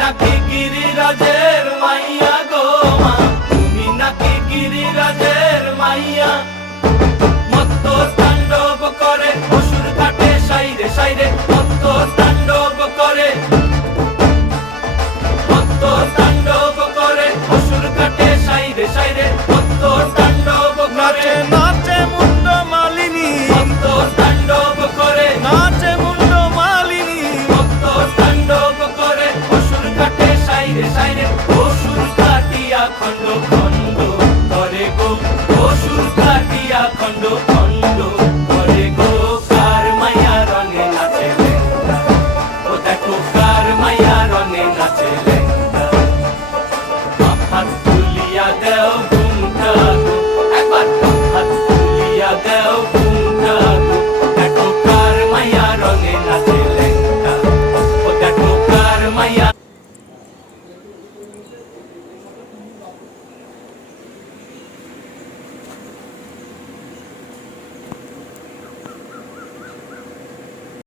নাকি গিরিরাজের মাইয়া গো মা, তুমি নাকি গিরিরাজের মাইয়া। মত্ত তাণ্ডব করে অসুর ঘাটে সাইরে সাইরে, মত্ত তাণ্ডব করে